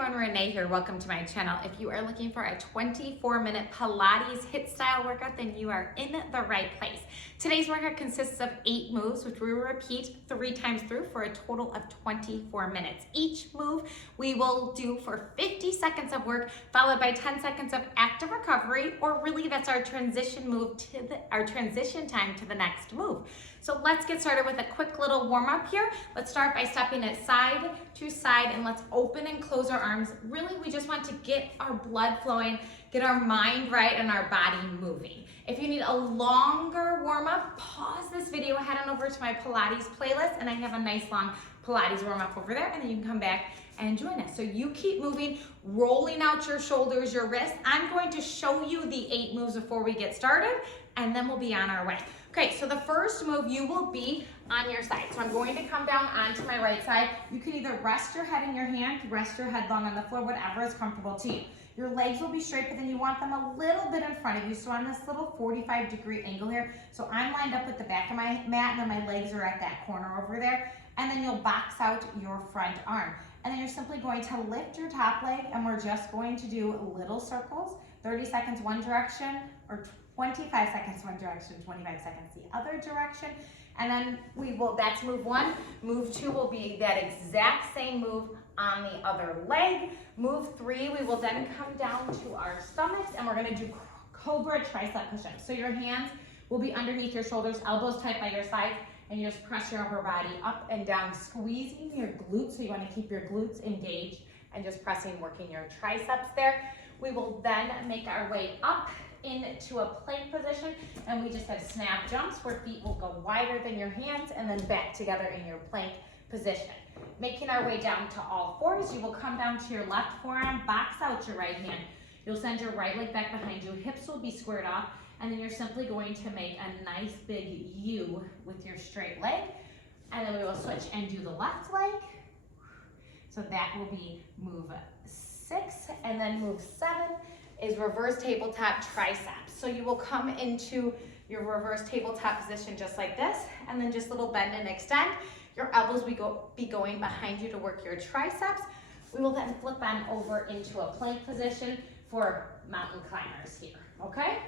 everyone, Renee here. Welcome to my channel. If you are looking for a 24-minute Pilates HIIT style workout, then you are in the right place. Today's workout consists of 8 moves, which we will repeat 3 times through for a total of 24 minutes. Each move we will do for 50 seconds of work, followed by 10 seconds of active recovery, or really that's our transition move to our transition time to the next move. So let's get started with a quick little warm up here. Let's start by stepping it side to side and let's open and close our arms. Really, we just want to get our blood flowing, get our mind right and our body moving. If you need a longer warm up, pause this video, head on over to my Pilates playlist, and I have a nice long Pilates warm up over there, and then you can come back and join us. So you keep moving, rolling out your shoulders, your wrists. I'm going to show you the 8 moves before we get started, and then we'll be on our way. Okay, so the first move, you will be on your side. So I'm going to come down onto my right side. You can either rest your head in your hand, rest your head long on the floor, whatever is comfortable to you. Your legs will be straight, but then you want them a little bit in front of you. So on this little 45-degree angle here, so I'm lined up with the back of my mat, and then my legs are at that corner over there. And then you'll box out your front arm. And then you're simply going to lift your top leg, and we're just going to do little circles, 30 seconds one direction, or 25 seconds one direction, 25 seconds the other direction. And then that's move 1. Move 2 will be that exact same move on the other leg. Move 3, we will then come down to our stomachs, and we're gonna do Cobra tricep push-ups. So your hands will be underneath your shoulders, elbows tight by your sides, and you just press your upper body up and down, squeezing your glutes. So you wanna keep your glutes engaged and just pressing, working your triceps there. We will then make our way up into a plank position, and we just have snap jumps where feet will go wider than your hands and then back together in your plank position. Making our way down to all fours, you will come down to your left forearm, box out your right hand. You'll send your right leg back behind you, hips will be squared off, and then you're simply going to make a nice big U with your straight leg. And then we will switch and do the left leg. So that will be move 6, and then move 7 is reverse tabletop triceps. So you will come into your reverse tabletop position just like this, and then just little bend and extend. Your elbows be going behind you to work your triceps. We will then flip on over into a plank position for mountain climbers here, okay?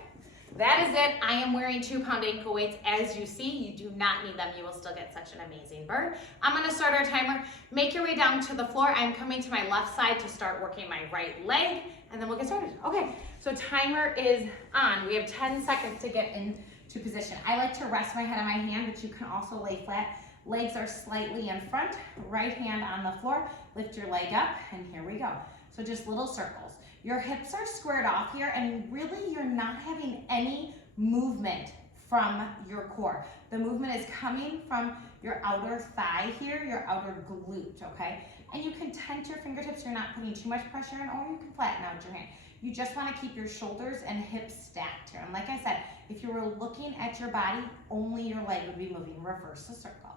That is it. I am wearing 2-pound ankle weights. As you see, you do not need them. You will still get such an amazing burn. I'm gonna start our timer. Make your way down to the floor. I'm coming to my left side to start working my right leg, and then we'll get started. Okay, so timer is on. We have 10 seconds to get into position. I like to rest my head on my hand, but you can also lay flat. Legs are slightly in front, right hand on the floor. Lift your leg up, and here we go. So just little circles. Your hips are squared off here, and really you're not having any movement from your core. The movement is coming from your outer thigh here, your outer glute, okay? And you can tense your fingertips, you're not putting too much pressure in, or you can flatten out your hand. You just wanna keep your shoulders and hips stacked here. And like I said, if you were looking at your body, only your leg would be moving. Reverse the circle.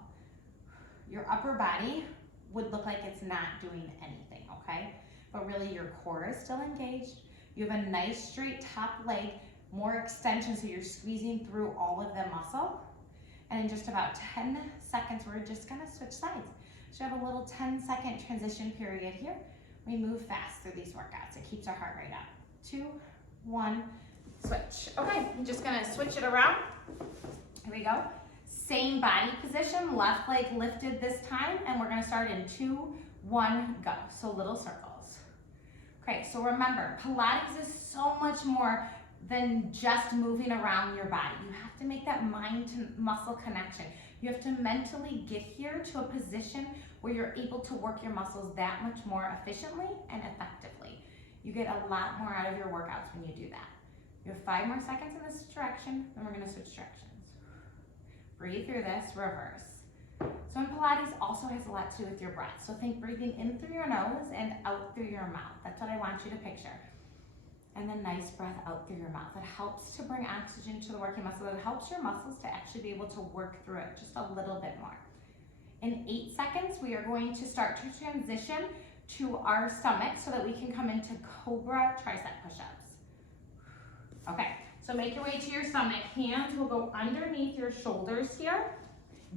Your upper body would look like it's not doing anything, okay? But really your core is still engaged. You have a nice straight top leg, more extension, so you're squeezing through all of the muscle. And in just about 10 seconds, we're just gonna switch sides. So you have a little 10-second transition period here. We move fast through these workouts. It keeps our heart rate up. 2, 1, switch. Okay, I'm just gonna switch it around. Here we go. Same body position, left leg lifted this time, and we're gonna start in 2, 1, go. So little circles. Okay, so remember, Pilates is so much more than just moving around your body. You have to make that mind to muscle connection. You have to mentally get here to a position where you're able to work your muscles that much more efficiently and effectively. You get a lot more out of your workouts when you do that. You have 5 more seconds in this direction, then we're gonna switch directions. Breathe through this, reverse. So in Pilates also has a lot to do with your breath. So think breathing in through your nose and out through your mouth. That's what I want you to picture. And then nice breath out through your mouth. It helps to bring oxygen to the working muscle. It helps your muscles to actually be able to work through it just a little bit more. In 8 seconds, we are going to start to transition to our stomach so that we can come into Cobra tricep push-ups. Okay, so make your way to your stomach. Hands will go underneath your shoulders here.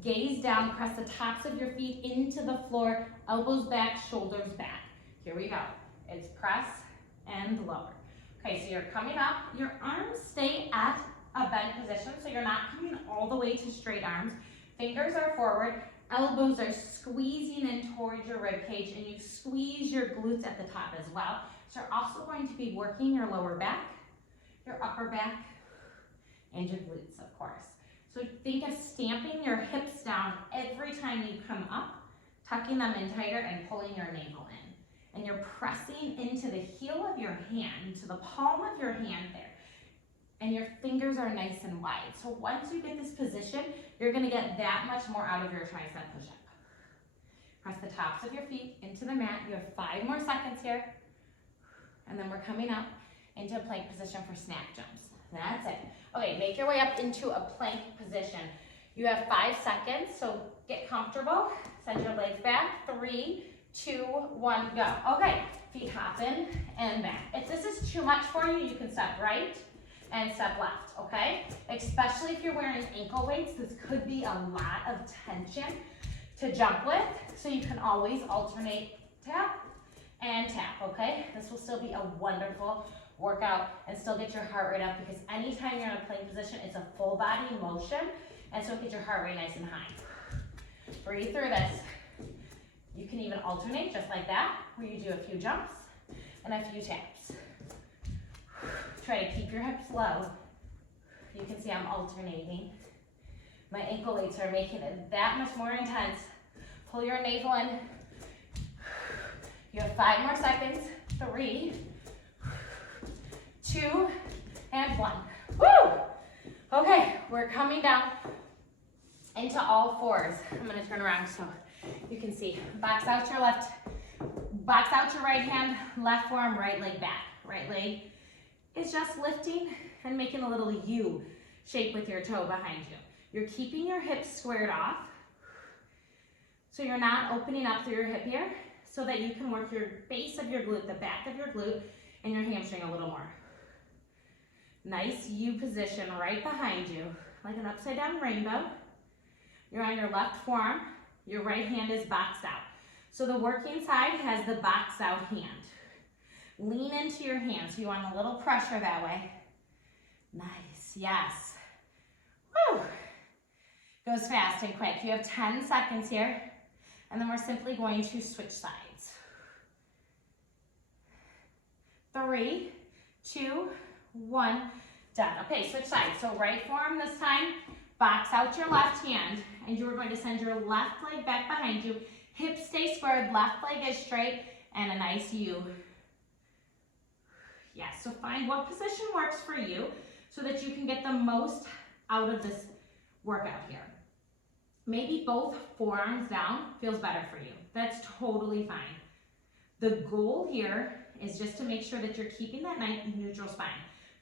Gaze down, press the tops of your feet into the floor, elbows back, shoulders back. Here we go. It's press and lower. Okay, so you're coming up. Your arms stay at a bent position, so you're not coming all the way to straight arms. Fingers are forward. Elbows are squeezing in towards your rib cage, and you squeeze your glutes at the top as well. So you're also going to be working your lower back, your upper back, and your glutes, of course. So think of stamping your hips down every time you come up, tucking them in tighter and pulling your navel in. And you're pressing into the heel of your hand, into the palm of your hand there. And your fingers are nice and wide. So once you get this position, you're gonna get that much more out of your tricep push-up. Press the tops of your feet into the mat. You have 5 more seconds here. And then we're coming up into a plank position for snap jumps. That's it. Okay, make your way up into a plank position. You have 5 seconds, so get comfortable. Send your legs back. 3, 2, 1, go. Okay, feet hop in and back. If this is too much for you, you can step right and step left, okay? Especially if you're wearing ankle weights, this could be a lot of tension to jump with, so you can always alternate tap and tap, okay? This will still be a wonderful workout and still get your heart rate up, because anytime you're in a plank position, it's a full body motion, and so it gets your heart rate nice and high. Breathe through this. You can even alternate just like that, where you do a few jumps and a few taps. Try to keep your hips low. You can see I'm alternating. My ankle weights are making it that much more intense. Pull your navel in. You have 5 more seconds. 3, 2, and 1. Woo! Okay, we're coming down into all fours. I'm gonna turn around so you can see. Box out your left, box out your right hand, left forearm, right leg back. Right leg is just lifting and making a little U shape with your toe behind you. You're keeping your hips squared off, so you're not opening up through your hip here, so that you can work your base of your glute, the back of your glute, and your hamstring a little more. Nice U position right behind you, like an upside down rainbow. You're on your left forearm, your right hand is boxed out. So the working side has the boxed out hand. Lean into your hands, so you want a little pressure that way. Nice, yes. Woo! Goes fast and quick. You have 10 seconds here, and then we're simply going to switch sides. 3, 2, 1, done. Okay, switch sides. So right forearm this time, box out your left hand, and you are going to send your left leg back behind you. Hips stay squared, left leg is straight, and a nice U. Yes, so find what position works for you so that you can get the most out of this workout here. Maybe both forearms down feels better for you. That's totally fine. The goal here is just to make sure that you're keeping that nice neutral spine.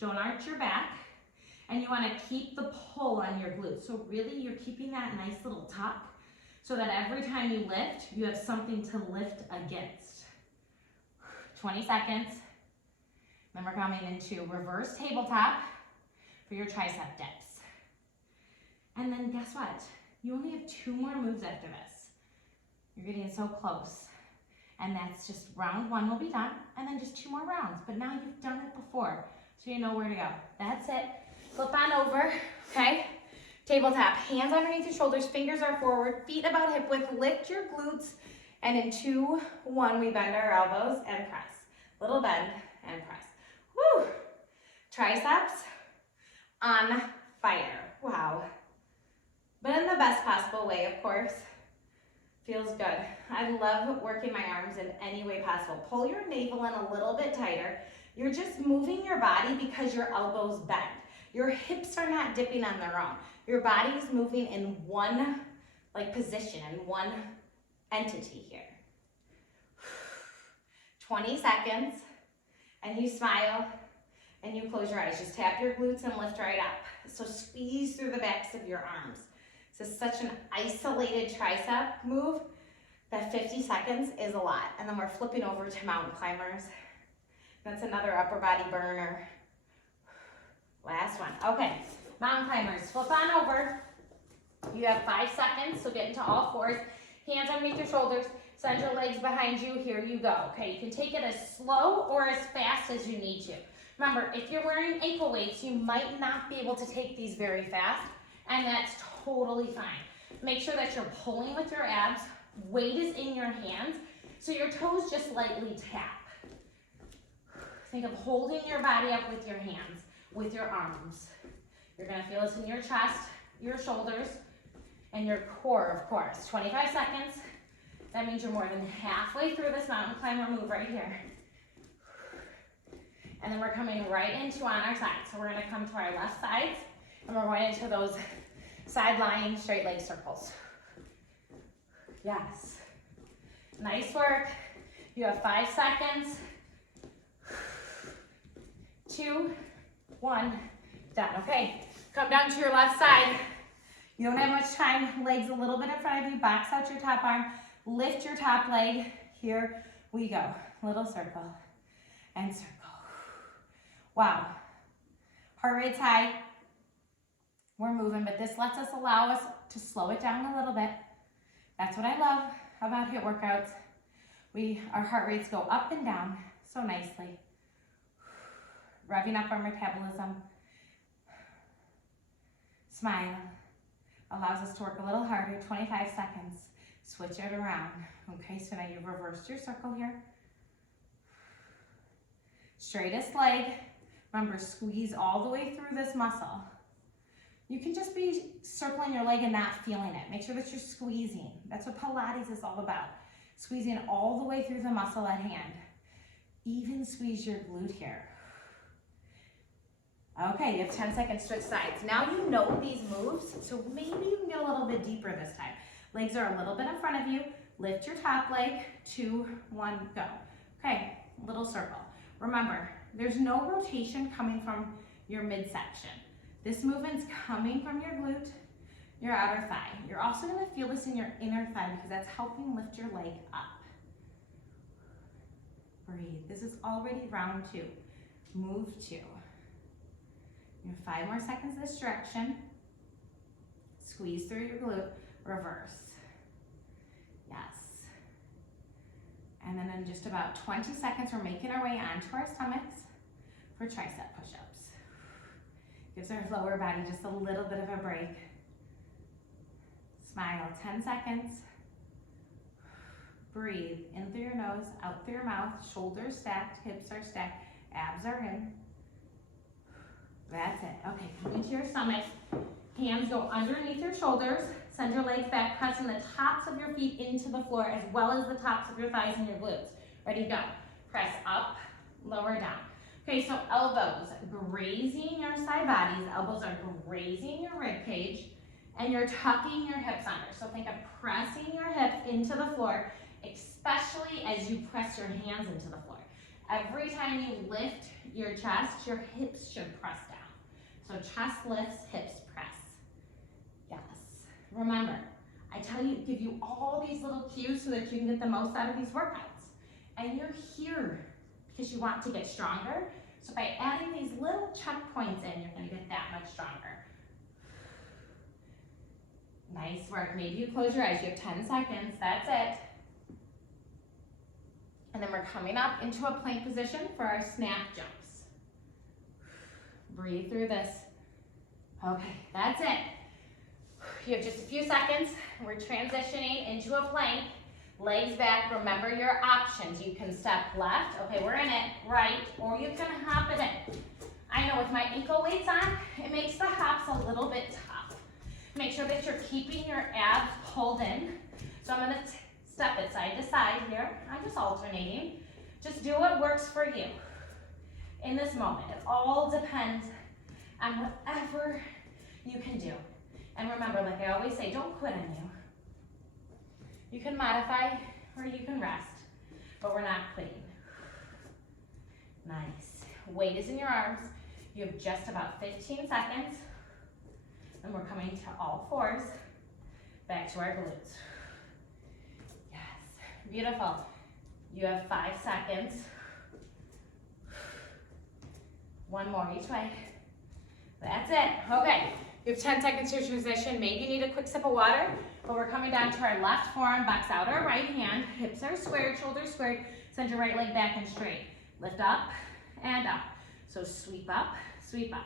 Don't arch your back, and you want to keep the pull on your glutes. So really you're keeping that nice little tuck so that every time you lift, you have something to lift against. 20 seconds. Then we're coming into reverse tabletop for your tricep dips. And then guess what? You only have 2 more moves after this. You're getting so close. And that's just round 1 will be done, and then just 2 more rounds. But now you've done it before, so you know where to go. That's it. Flip on over, okay? Tabletop, hands underneath your shoulders, fingers are forward, feet about hip width, lift your glutes, and in 2, 1, we bend our elbows and press. Little bend and press. Woo! Triceps on fire. Wow. But in the best possible way, of course. Feels good. I love working my arms in any way possible. Pull your navel in a little bit tighter. You're just moving your body because your elbows bend. Your hips are not dipping on their own. Your body's moving in one position, in one entity here. 20 seconds, and you smile, and you close your eyes. Just tap your glutes and lift right up. So squeeze through the backs of your arms. This is such an isolated tricep move that 50 seconds is a lot. And then we're flipping over to mountain climbers. That's another upper body burner. Last one. Okay, mountain climbers. Flip on over. You have 5 seconds, so get into all fours. Hands underneath your shoulders. Send your legs behind you. Here you go. Okay, you can take it as slow or as fast as you need to. Remember, if you're wearing ankle weights, you might not be able to take these very fast, and that's totally fine. Make sure that you're pulling with your abs. Weight is in your hands, so your toes just lightly tap. Think of holding your body up with your hands, with your arms. You're gonna feel this in your chest, your shoulders, and your core, of course. 25 seconds. That means you're more than halfway through this mountain climber move right here. And then we're coming right into on our side. So we're gonna come to our left sides, and we're going into those side lying straight leg circles. Yes. Nice work. You have 5 seconds. 2, 1, done. Okay, come down to your left side. You don't have much time. Legs a little bit in front of you. Box out your top arm. Lift your top leg. Here we go. Little circle and circle. Wow. Heart rate's high. We're moving, but this lets us allow us to slow it down a little bit. That's what I love about HIIT workouts. Our heart rates go up and down so nicely. Revving up our metabolism. Smile. Allows us to work a little harder. 25 seconds. Switch it around. Okay, so now you've reversed your circle here. Straightest leg. Remember, squeeze all the way through this muscle. You can just be circling your leg and not feeling it. Make sure that you're squeezing. That's what Pilates is all about. Squeezing all the way through the muscle at hand. Even squeeze your glute here. Okay, you have 10 seconds, switch sides. Now you know these moves, so maybe you can get a little bit deeper this time. Legs are a little bit in front of you. Lift your top leg. 2, 1, go. Okay, little circle. Remember, there's no rotation coming from your midsection. This movement's coming from your glute, your outer thigh. You're also gonna feel this in your inner thigh because that's helping lift your leg up. Breathe. This is already round 2. Move 2. You have 5 more seconds this direction. Squeeze through your glute, reverse. Yes. And then in just about 20 seconds, we're making our way onto our stomachs for tricep push-ups. Gives our lower body just a little bit of a break. Smile, 10 seconds. Breathe, in through your nose, out through your mouth, shoulders stacked, hips are stacked, abs are in. That's it. Okay, come into your stomach. Hands go underneath your shoulders. Send your legs back, pressing the tops of your feet into the floor as well as the tops of your thighs and your glutes. Ready, go. Press up, lower down. Okay, so elbows grazing your side bodies. Elbows are grazing your rib cage, and you're tucking your hips under. So think of pressing your hips into the floor, especially as you press your hands into the floor. Every time you lift your chest, your hips should press down. So chest lifts, hips press. Yes. Remember, I give you all these little cues so that you can get the most out of these workouts. And you're here because you want to get stronger. So by adding these little checkpoints in, you're gonna get that much stronger. Nice work. Maybe you close your eyes. You have 10 seconds. That's it. And then we're coming up into a plank position for our snap jumps. Breathe through this. Okay, that's it. You have just a few seconds. We're transitioning into a plank. Legs back. Remember your options. You can step left. Okay, we're in it. Right. Or you can hop it in. I know with my ankle weights on, it makes the hops a little bit tough. Make sure that you're keeping your abs pulled in. So I'm going to step it side to side here. I'm just alternating. Just do what works for you in this moment. It all depends on whatever you can do. And remember, like I always say, don't quit on you. You can modify or you can rest, but we're not quitting. Nice. Weight is in your arms. You have just about 15 seconds. And we're coming to all fours, back to our glutes. Yes, beautiful. You have 5 seconds. 1 more each way. That's it. Okay, You have 10 seconds to transition. Maybe you need a quick sip of water, but we're coming down to our left forearm, box out our right hand. Hips are squared, shoulders squared. Send your right leg back and straight. Lift up and up. So sweep up, sweep up.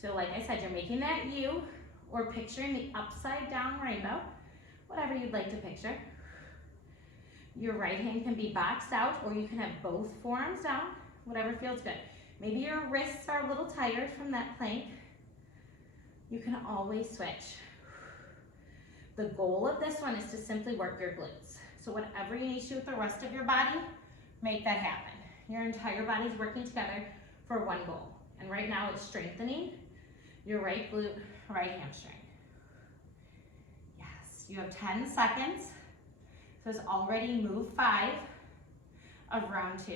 So like I said, you're making that U or picturing the upside down rainbow, whatever you'd like to picture. Your right hand can be boxed out, or you can have both forearms down, whatever feels good. Maybe your wrists are a little tired from that plank. You can always switch. The goal of this one is to simply work your glutes. So whatever you need to do with the rest of your body, make that happen. Your entire body's working together for one goal. And right now it's strengthening your right glute, right hamstring. Yes, you have 10 seconds. So it's already move 5 of round 2.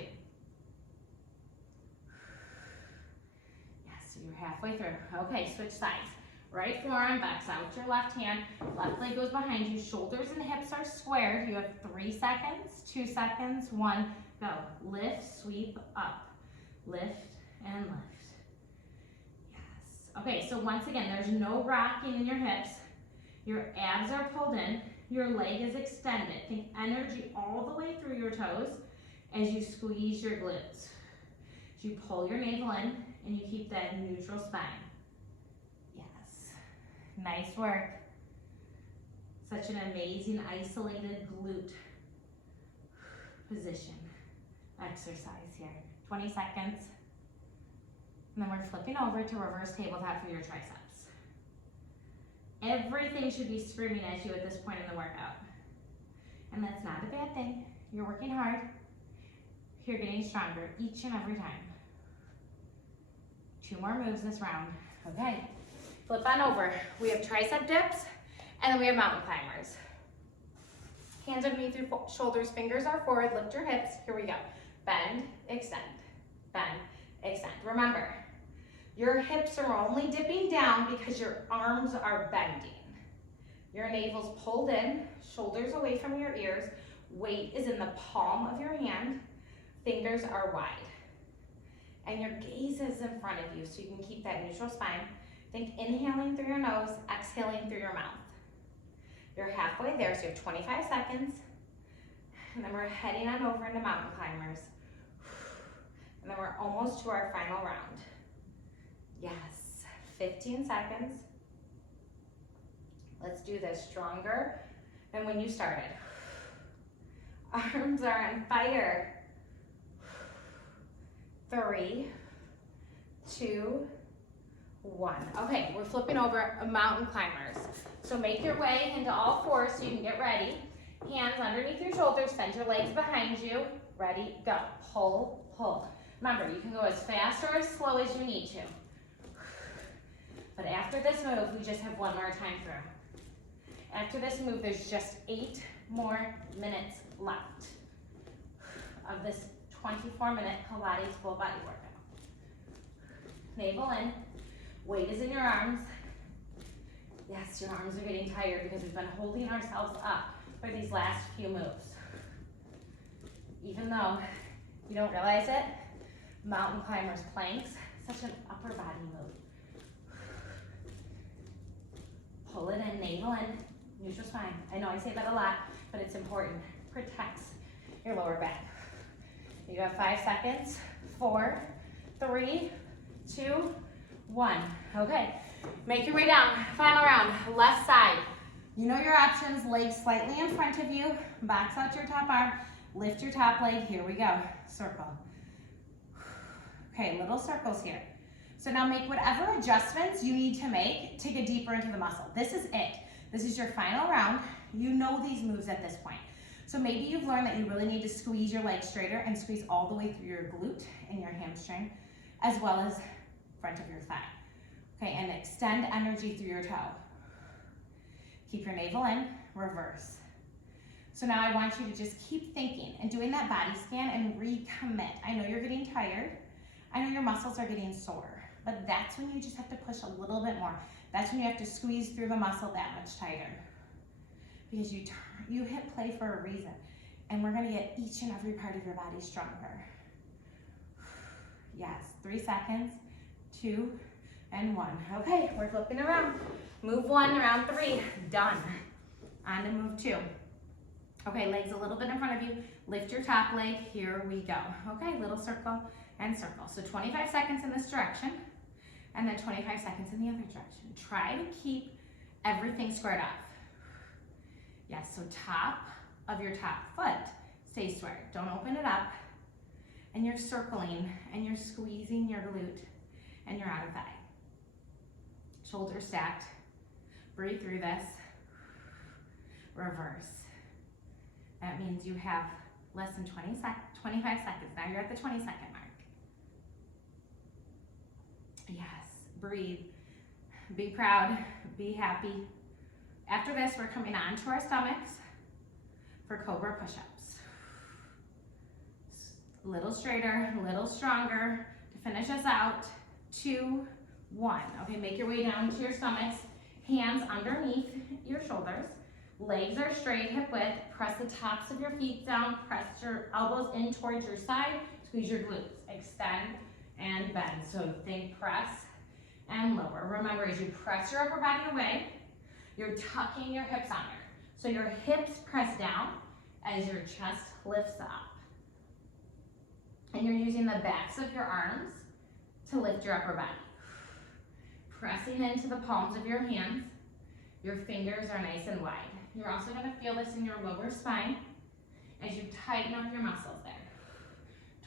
Yes, so you're halfway through. Okay, switch sides. Right forearm, box out your left hand. Left leg goes behind you. Shoulders and hips are squared. You have 3 seconds, 2 seconds, 1, go. Lift, sweep, up. Lift and lift. Yes. Okay, so once again, there's no rocking in your hips. Your abs are pulled in. Your leg is extended. Think energy all the way through your toes as you squeeze your glutes. As you pull your navel in and you keep that neutral spine. Yes. Nice work. Such an amazing isolated glute position exercise here. 20 seconds. And then we're flipping over to reverse tabletop for your triceps. Everything should be screaming at you at this point in the workout. And that's not a bad thing. You're working hard. You're getting stronger each and every time. 2 more moves this round. Okay, flip on over. We have tricep dips, and then we have mountain climbers. Hands underneath your shoulders, fingers are forward, lift your hips. Here we go. Bend, extend, bend, extend. Remember, your hips are only dipping down because your arms are bending. Your navel's pulled in, shoulders away from your ears. Weight is in the palm of your hand. Fingers are wide. And your gaze is in front of you so you can keep that neutral spine. Think inhaling through your nose, exhaling through your mouth. You're halfway there, so you have 25 seconds. And then we're heading on over into mountain climbers. And then we're almost to our final round. Yes, 15 seconds. Let's do this stronger than when you started. Arms are on fire. 3, 2, 1. Okay, we're flipping over mountain climbers. So make your way into all 4 so you can get ready. Hands underneath your shoulders, send your legs behind you. Ready, go. Pull, pull. Remember, you can go as fast or as slow as you need to. But after this move, we just have 1 more time through. After this move, there's just 8 more minutes left of this 24-minute Pilates full body workout. Navel in, weight is in your arms. Yes, your arms are getting tired because we've been holding ourselves up for these last few moves. Even though you don't realize it, mountain climbers planks, such an upper body move. Pull it in, navel in, neutral spine. I know I say that a lot, but it's important. Protects your lower back. You have 5 seconds. 4, 3, 2, 1. Okay, make your way down. Final round, left side. You know your options, legs slightly in front of you. Box out your top arm, lift your top leg. Here we go, circle. Okay, little circles here. So now make whatever adjustments you need to make to get deeper into the muscle. This is it. This is your final round. You know these moves at this point. So maybe you've learned that you really need to squeeze your legs straighter and squeeze all the way through your glute and your hamstring, as well as front of your thigh. Okay, and extend energy through your toe. Keep your navel in, reverse. So now I want you to just keep thinking and doing that body scan and recommit. I know you're getting tired. I know your muscles are getting sore, but that's when you just have to push a little bit more. That's when you have to squeeze through the muscle that much tighter. Because you hit play for a reason. And we're gonna get each and every part of your body stronger. Yes, 3 seconds, 2, and 1. Okay, we're flipping around. Move 1, round 3, done. On to move 2. Okay, legs a little bit in front of you. Lift your top leg, here we go. Okay, little circle and circle. So 25 seconds in this direction, and then 25 seconds in the other direction. Try to keep everything squared off. Yes, so top of your top foot stays squared. Don't open it up. And you're circling, and you're squeezing your glute and your outer thigh. Shoulders stacked. Breathe through this. Reverse. That means you have less than 25 seconds. Now you're at the 20-second mark. Yes, breathe. Be proud, be happy. After this, we're coming onto our stomachs for Cobra push-ups. A little straighter, a little stronger to finish us out. 2, 1. Okay, make your way down to your stomachs. Hands underneath your shoulders. Legs are straight, hip width. Press the tops of your feet down. Press your elbows in towards your side. Squeeze your glutes. Extend and bend. So think press and lower. Remember, as you press your upper body away, you're tucking your hips under. So your hips press down as your chest lifts up. And you're using the backs of your arms to lift your upper body. Pressing into the palms of your hands. Your fingers are nice and wide. You're also going to feel this in your lower spine as you tighten up your muscles there.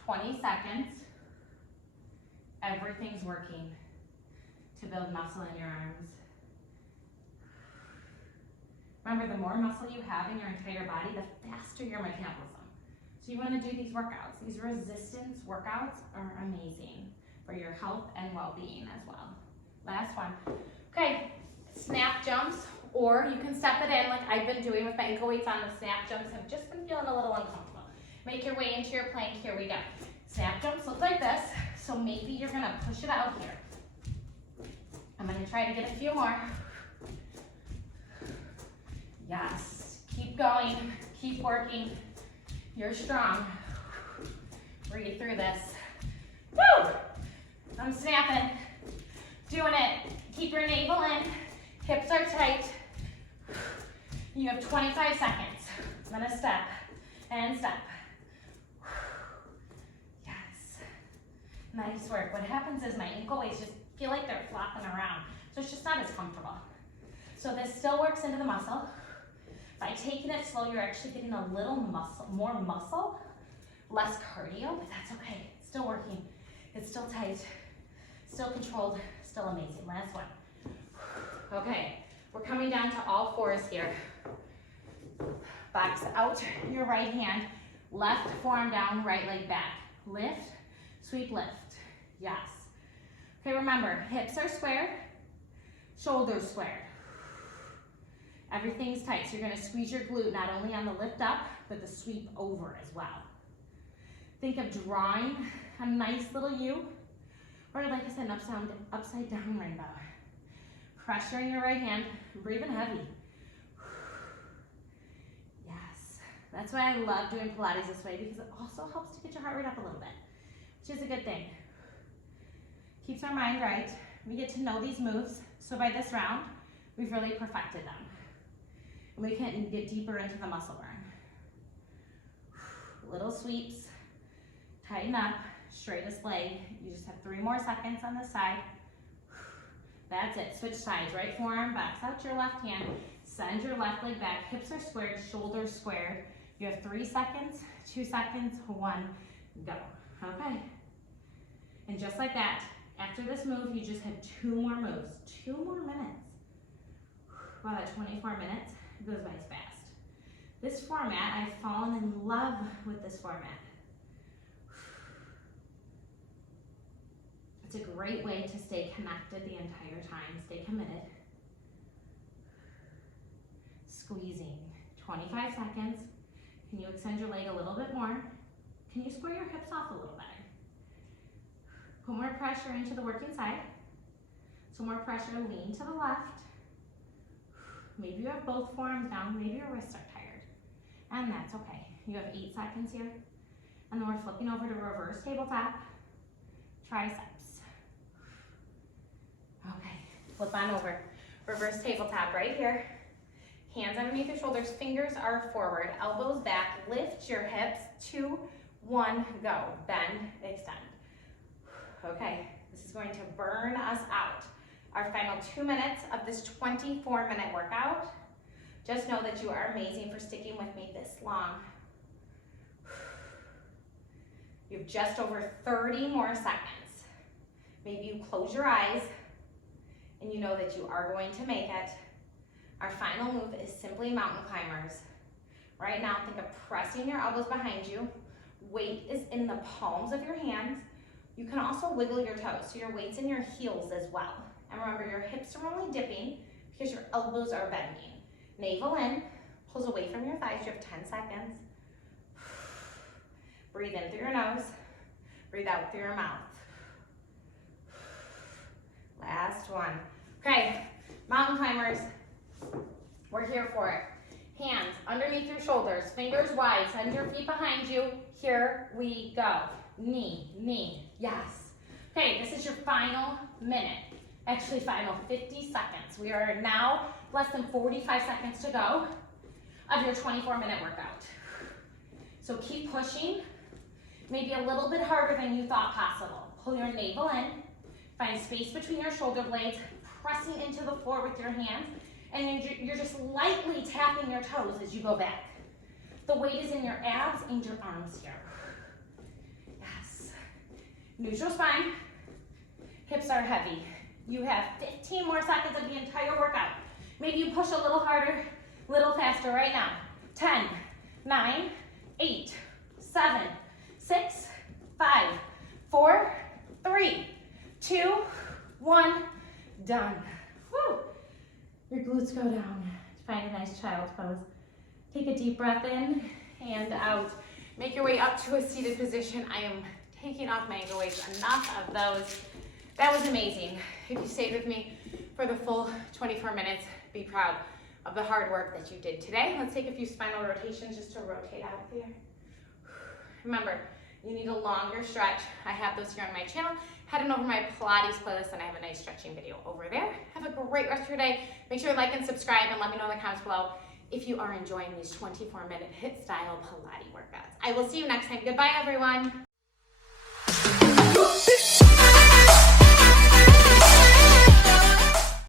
20 seconds. Everything's working to build muscle in your arms. Remember, the more muscle you have in your entire body, the faster your metabolism. So you want to do these workouts. These resistance workouts are amazing for your health and well-being as well. Last one. Okay, snap jumps, or you can step it in like I've been doing with my ankle weights on. The snap jumps have just been feeling a little uncomfortable. Make your way into your plank. Here we go. Snap jumps look like this, so maybe you're gonna push it out here. I'm gonna try to get a few more. Yes, keep going, keep working. You're strong. Breathe through this. Woo! I'm snapping, doing it. Keep your navel in, hips are tight. You have 25 seconds. I'm gonna step and step. Yes, nice work. What happens is my ankle weights just feel like they're flopping around, so it's just not as comfortable. So this still works into the muscle. By taking it slow, you're actually getting a little muscle, more muscle, less cardio, but that's okay. It's still working. It's still tight, still controlled, still amazing. Last one. Okay, we're coming down to all fours here. Box out your right hand, left forearm down, right leg back. Lift, sweep, lift. Yes. Okay, remember, hips are squared, shoulders squared. Everything's tight, so you're gonna squeeze your glute not only on the lift up, but the sweep over as well. Think of drawing a nice little U, or like I said, an upside down rainbow. Pressure in your right hand, breathing heavy. Yes, that's why I love doing Pilates this way, because it also helps to get your heart rate up a little bit, which is a good thing. Keeps our mind right. We get to know these moves, so by this round, we've really perfected them. And we can get deeper into the muscle burn. Little sweeps, tighten up, straightest leg. You just have 3 more seconds on this side. That's it, switch sides. Right forearm, box out your left hand, send your left leg back, hips are squared, shoulders squared. You have 3 seconds, 2 seconds, 1, go. Okay. And just like that, after this move, you just have 2 more moves, 2 more minutes. Wow, that 24 minutes goes by fast. This format, I've fallen in love with this format. It's a great way to stay connected the entire time, stay committed. Squeezing, 25 seconds. Can you extend your leg a little bit more? Can you square your hips off a little better? Put more pressure into the working side. So more pressure, lean to the left. Maybe you have both forearms down, maybe your wrists are tired. And that's okay. You have 8 seconds here. And then we're flipping over to reverse tabletop. Triceps. Flip on over. Reverse tabletop right here. Hands underneath your shoulders, fingers are forward, elbows back, lift your hips, 2, 1, go. Bend, extend. Okay, this is going to burn us out. Our final 2 minutes of this 24-minute workout. Just know that you are amazing for sticking with me this long. You have just over 30 more seconds. Maybe you close your eyes and you know that you are going to make it. Our final move is simply mountain climbers. Right now, think of pressing your elbows behind you. Weight is in the palms of your hands. You can also wiggle your toes, so your weight's in your heels as well. And remember, your hips are only dipping because your elbows are bending. Navel in, pulls away from your thighs. You have 10 seconds. Breathe in through your nose. Breathe out through your mouth. Last one. Okay, mountain climbers. We're here for it. Hands underneath your shoulders, fingers wide, send your feet behind you. Here we go. Knee, knee, yes. Okay, this is your final minute. Actually, final 50 seconds. We are now less than 45 seconds to go of your 24-minute workout. So keep pushing, maybe a little bit harder than you thought possible. Pull your navel in, find space between your shoulder blades, pressing into the floor with your hands, and you're just lightly tapping your toes as you go back. The weight is in your abs and your arms here. Yes. Neutral spine, hips are heavy. You have 15 more seconds of the entire workout. Maybe you push a little harder, a little faster right now. 10, 9, 8, 7, 6, 5, 4, 3, 2, 1, done. Woo. Your glutes go down. Find a nice child's pose. Take a deep breath in and out. Make your way up to a seated position. I am taking off my ankle weights. Enough of those. That was amazing. If you stayed with me for the full 24 minutes, be proud of the hard work that you did today. Let's take a few spinal rotations just to rotate out here. Remember, you need a longer stretch. I have those here on my channel. Head on over my Pilates playlist and I have a nice stretching video over there. Have a great rest of your day. Make sure to like and subscribe and let me know in the comments below if you are enjoying these 24-minute HIIT style Pilates workouts. I will see you next time. Goodbye, everyone.